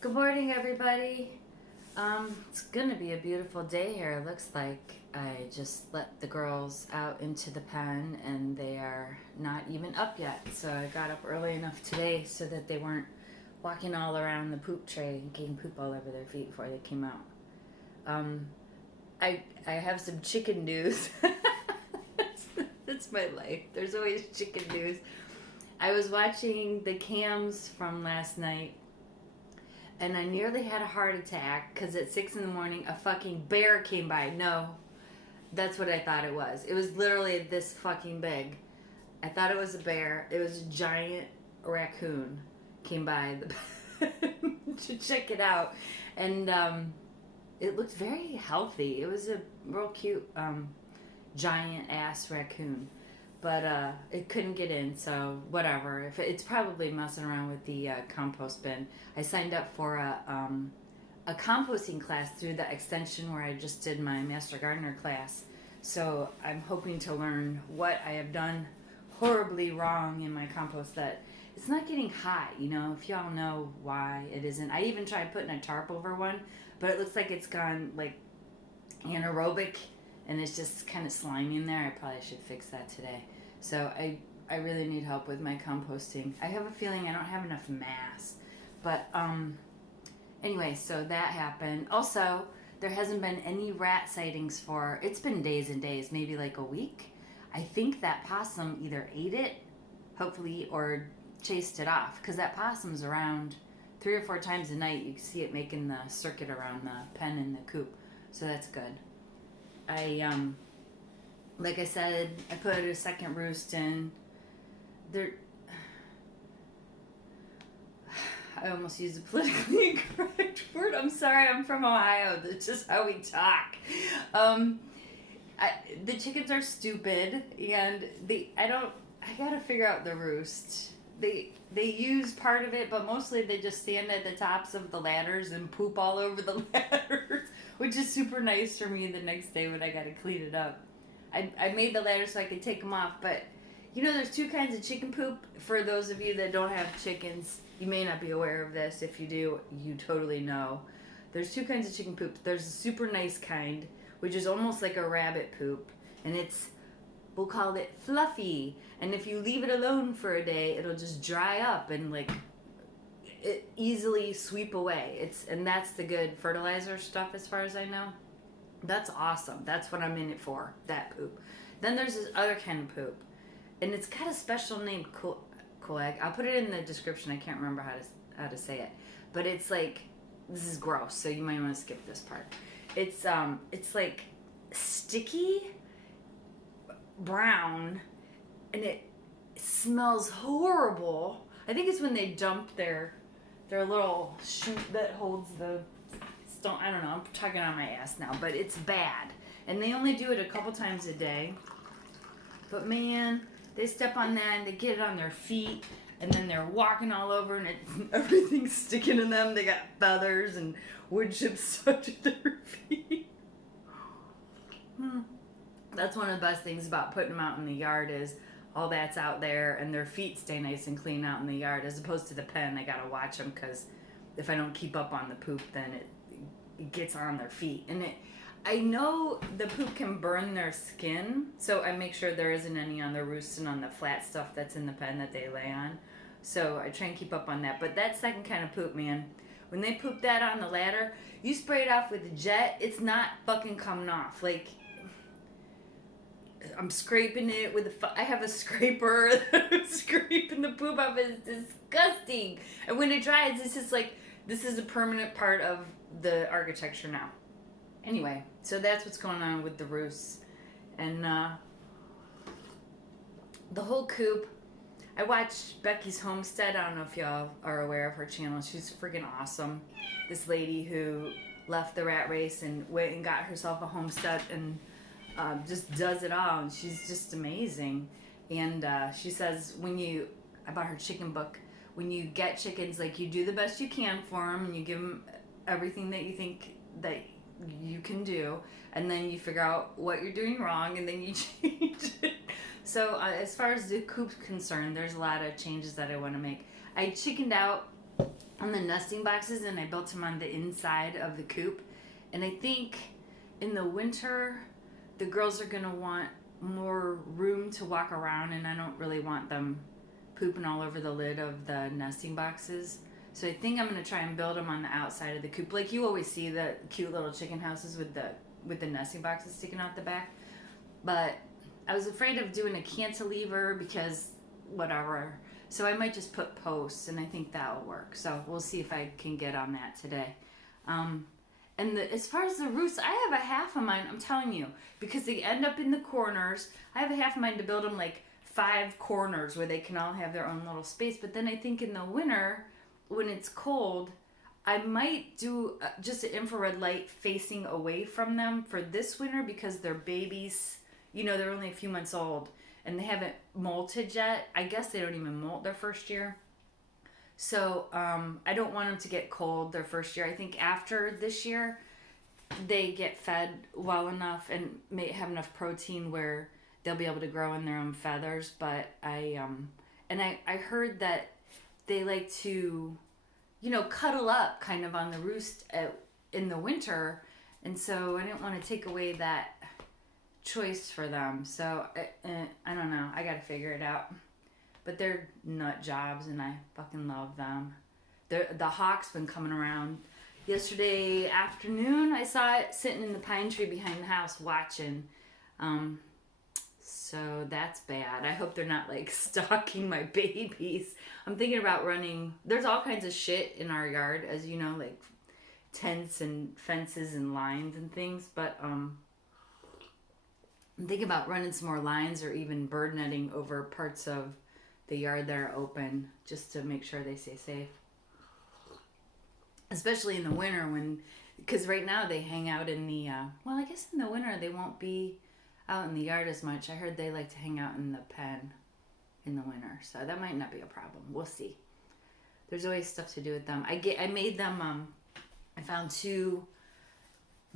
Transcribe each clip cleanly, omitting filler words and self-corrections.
Good morning, everybody. It's gonna be a beautiful day here. It looks like I just let the girls out into the pen and they are not even up yet. So I got up early enough today so that they weren't walking all around the poop tray and getting poop all over their feet before they came out. Um, I have some chicken news. That's my life. There's always chicken news. I was watching the cams from last night and I nearly had a heart attack because at 6 in the morning a fucking bear came by. No, that's what I thought it was. It was literally this fucking big. I thought it was a bear. It was a giant raccoon came by to check it out, and it looked very healthy. It was a real cute giant ass raccoon. But it couldn't get in, so whatever. If it's probably messing around with the compost bin. I signed up for a composting class through the extension where I just did my Master Gardener class. So I'm hoping to learn what I have done horribly wrong in my compost that it's not getting hot, if y'all know why it isn't. I even tried putting a tarp over one, but it looks like it's gone like anaerobic and it's just kind of slimy in there. I probably should fix that today. So I really need help with my composting. I have a feeling I don't have enough mass. But anyway, so that happened. Also, there hasn't been any rat sightings it's been days and days, maybe like a week. I think that possum either ate it, hopefully, or chased it off. Because that possum's around 3 or 4 times a night. You can see it making the circuit around the pen and the coop. So that's good. Like I said, I put a second roost in. I almost used a politically incorrect word. I'm sorry, I'm from Ohio. That's just how we talk. The chickens are stupid, and I gotta figure out the roost. They use part of it, but mostly they just stand at the tops of the ladders and poop all over the ladders, which is super nice for me the next day when I gotta clean it up. I made the ladders so I could take them off, but there's 2 kinds of chicken poop. For those of you that don't have chickens, you may not be aware of this. If you do, you totally know. There's 2 kinds of chicken poop. There's a super nice kind, which is almost like a rabbit poop, and we'll call it fluffy. And if you leave it alone for a day, it'll just dry up and it easily sweep away. And that's the good fertilizer stuff as far as I know. That's awesome. That's what I'm in it for, that poop. Then there's this other kind of poop, and it's got a special name, coag. I'll put it in the description. I can't remember how to say it, but it's like, this is gross, so you might want to skip this part. It's like sticky brown, and it smells horrible. I think it's when they dump their little chute that holds the stone. I don't know. I'm talking on my ass now, but it's bad. And they only do it a couple times a day. But man, they step on that and they get it on their feet, and then they're walking all over, and everything's sticking to them. They got feathers and wood chips stuck to their feet. That's one of the best things about putting them out in the yard is all that's out there, and their feet stay nice and clean out in the yard, as opposed to the pen. I gotta watch them because if I don't keep up on the poop, then it gets on their feet. And I know the poop can burn their skin, so I make sure there isn't any on the roost and on the flat stuff that's in the pen that they lay on. So I try and keep up on that. But that second kind of poop, man, when they poop that on the ladder, you spray it off with a jet, it's not fucking coming off. Like, I'm scraping it with I have a scraper. I'm scraping the poop off. It's disgusting. And when it dries, it's just like, this is a permanent part of the architecture now. Anyway, so that's what's going on with the roosts. And the whole coop. I watched Becky's Homestead. I don't know if y'all are aware of her channel. She's freaking awesome. This lady who left the rat race and went and got herself a homestead and just does it all. And she's just amazing. And she says about her chicken book, when you get chickens, like, you do the best you can for them and you give them everything that you think that you can do, and then you figure out what you're doing wrong, and then you change it. So as far as the coop's concerned, there's a lot of changes that I want to make. I chickened out on the nesting boxes, and I built them on the inside of the coop. And I think in the winter, the girls are going to want more room to walk around, and I don't really want them pooping all over the lid of the nesting boxes. So I think I'm going to try and build them on the outside of the coop. Like you always see the cute little chicken houses with the nesting boxes sticking out the back. But I was afraid of doing a cantilever because whatever. So I might just put posts, and I think that'll work. So we'll see if I can get on that today. And as far as the roosts, I have a half of mine, I'm telling you, because they end up in the corners. I have a half of mine to build them like 5 corners where they can all have their own little space. But then I think in the winter, when it's cold, I might do just an infrared light facing away from them for this winter because they're babies. You know, they're only a few months old and they haven't molted yet. I guess they don't even molt their first year. So I don't want them to get cold their first year. I think after this year, they get fed well enough and may have enough protein where they'll be able to grow in their own feathers. But I heard that they like to, you know, cuddle up kind of on the roost in the winter. And so I didn't want to take away that choice for them. So I don't know. I got to figure it out. But they're nut jobs and I fucking love them. The hawk's been coming around. Yesterday afternoon, I saw it sitting in the pine tree behind the house watching. So that's bad. I hope they're not like stalking my babies. I'm thinking about running. There's all kinds of shit in our yard, as you know, like tents and fences and lines and things. But I'm thinking about running some more lines or even bird netting over parts of the yard that are open just to make sure they stay safe. Especially in the winter because right now they hang out in the, well, I guess in the winter they won't be out in the yard as much. I heard they like to hang out in the pen in the winter, so that might not be a problem. We'll see. There's always stuff to do with them. I made them. I found 2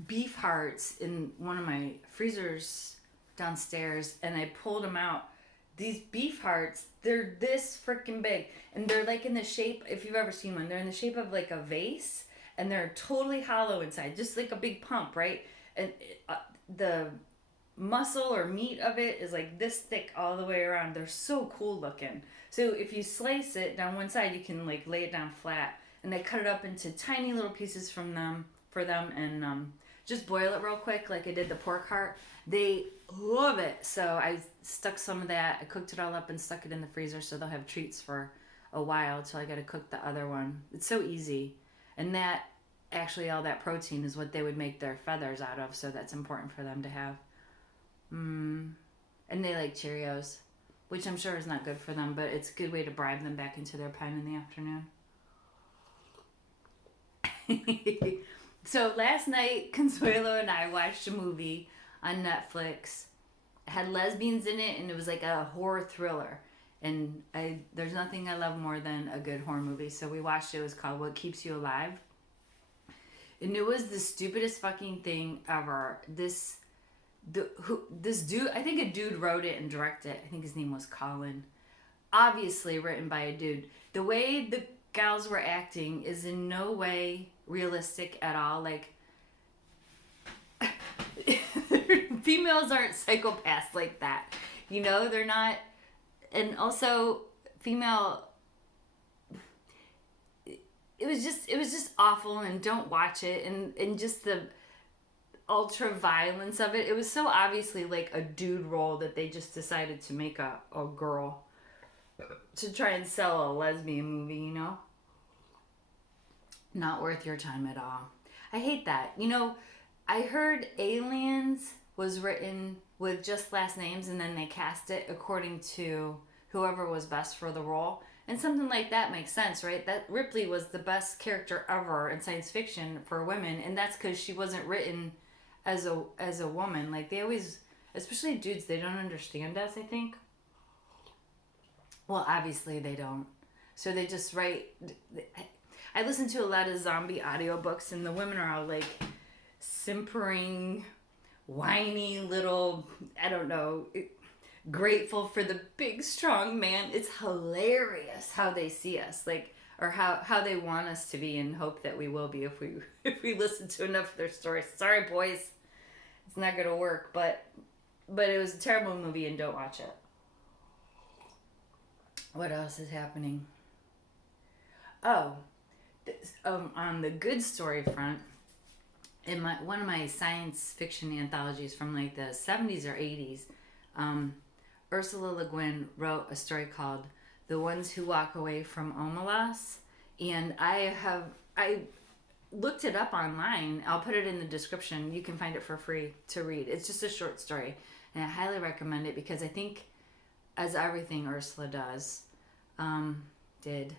beef hearts in one of my freezers downstairs, and I pulled them out. These beef hearts, they're this freaking big, and they're like in the shape. If you've ever seen one, they're in the shape of like a vase, and they're totally hollow inside, just like a big pump, right? And the muscle or meat of it is like this thick all the way around. They're so cool looking. So if you slice it down one side, you can like lay it down flat, and I cut it up into tiny little pieces for them and just boil it real quick like I did the pork heart. They love it. So I stuck some of that, I cooked it all up and stuck it in the freezer so they'll have treats for a while till I got to cook the other one. It's so easy. And that actually, all that protein is what they would make their feathers out of, so that's important for them to have. And they like Cheerios, which I'm sure is not good for them, but it's a good way to bribe them back into their pen in the afternoon. So last night, Consuelo and I watched a movie on Netflix. It had lesbians in it, and it was like a horror thriller. And there's nothing I love more than a good horror movie. So we watched it. It was called What Keeps You Alive. And it was the stupidest fucking thing ever. This dude, I think a dude wrote it and directed it. I think his name was Colin. Obviously written by a dude. The way the gals were acting is in no way realistic at all. Like, females aren't psychopaths like that. You know, they're not. And also, female. It was just awful, and don't watch it. And just the ultra violence of it. It was so obviously like a dude role that they just decided to make a girl to try and sell a lesbian movie, you know? Not worth your time at all. I hate that. You know, I heard Aliens was written with just last names and then they cast it according to whoever was best for the role. And something like that makes sense, right? That Ripley was the best character ever in science fiction for women, and that's because she wasn't written as a woman. Like, they always, especially dudes, they don't understand us, I think. Well, obviously they don't. So they just write. I listen to a lot of zombie audiobooks, and the women are all like simpering, whiny little, I don't know, grateful for the big strong man. It's hilarious how they see us. Like, or how they want us to be, and hope that we will be if we listen to enough of their stories. Sorry, boys, it's not gonna work. But it was a terrible movie, and don't watch it. What else is happening? Oh, on the good story front, in one of my science fiction anthologies from like the 70s or 80s, Ursula Le Guin wrote a story called "The Ones Who Walk Away from Omelas," and I looked it up online. I'll put it in the description. You can find it for free to read. It's just a short story, and I highly recommend it because I think, as everything Ursula did,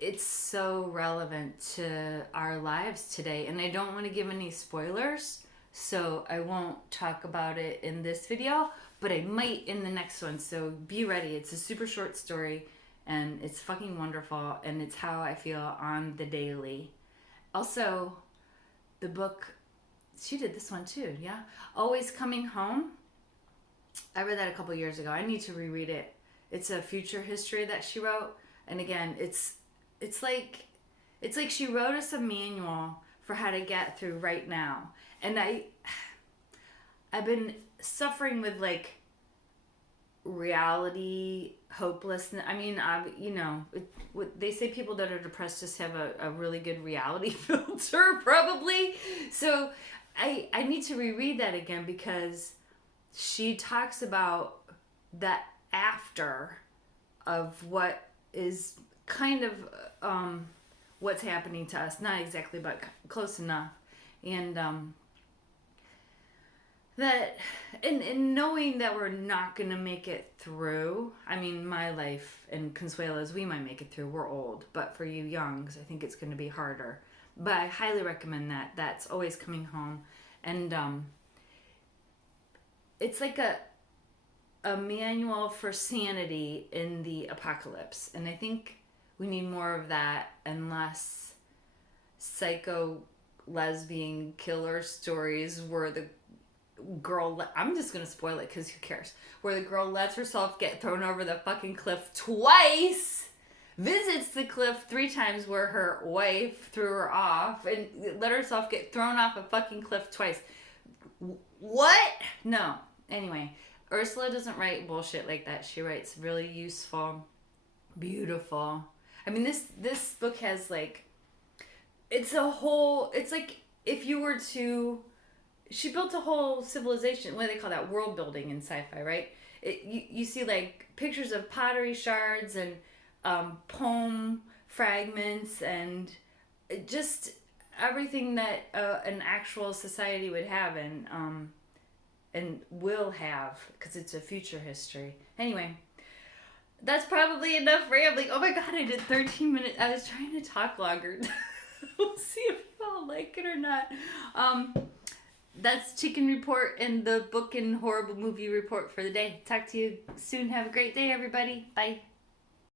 it's so relevant to our lives today. And I don't want to give any spoilers, so I won't talk about it in this video, but I might in the next one. So be ready. It's a super short story, and it's fucking wonderful, and it's how I feel on the daily. Also, the book, she did this one too, yeah? Always Coming Home. I read that a couple years ago. I need to reread it. It's a future history that she wrote, and again, it's like she wrote us a manual for how to get through right now. And I've been suffering with like reality hopelessness. I mean, they say people that are depressed just have a really good reality filter, probably. So I need to reread that again because she talks about that after of what is kind of what's happening to us. Not exactly, but close enough. And that and knowing that we're not gonna make it through. I mean, my life and Consuela's, we might make it through. We're old, but for you youngs, I think it's gonna be harder. But I highly recommend that. That's Always Coming Home, and it's like a manual for sanity in the apocalypse. And I think we need more of that and less psycho lesbian killer stories where the girl, I'm just gonna spoil it because who cares, where the girl lets herself get thrown over the fucking cliff twice, visits the cliff 3 times where her wife threw her off, and let herself get thrown off a fucking cliff twice. What? No. Anyway, Ursula doesn't write bullshit like that. She writes really useful, beautiful. I mean, this book has like, it's like if you were to, she built a whole civilization. What do they call that? World building in sci-fi, right? You see like pictures of pottery shards and poem fragments and just everything that an actual society would have and will have, because it's a future history. Anyway, that's probably enough rambling. Oh my god, I did 13 minutes. I was trying to talk longer. We'll see if you all like it or not. That's Chicken Report and the book and horrible movie report for the day. Talk to you soon. Have a great day, everybody. Bye.